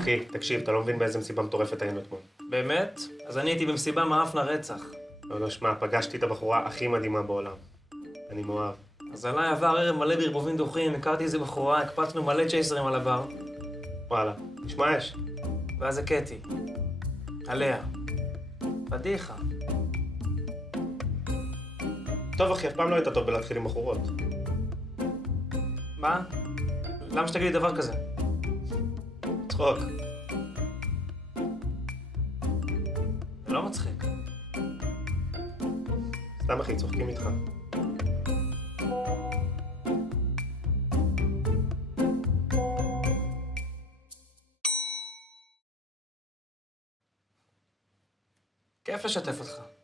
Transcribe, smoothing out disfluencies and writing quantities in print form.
אחי, תקשיב, אתה לא מבין באיזה מסיבה מטורפת היינו אתמול. באמת? אז אני הייתי במסיבה מאפנה רצח. לא, שמע, פגשתי את הבחורה הכי מדהימה בעולם. אני מאוהב. אז עליי עבר ערב מלא בערבובים דוחים, הכרתי איזה בחורה, הקפצנו מלא צ'ייסרים על הבר. וואלה, נשמע אש. ואז זה קטי. עליה. פדיחה. טוב, אחי, אף פעם לא היית טוב בלהתחיל עם בחורות. מה? למה שתגיד לי דבר כזה? צחוק. זה לא מצחיק. סתם, אחי, צוחקים איתך. כיף לשתף אותך.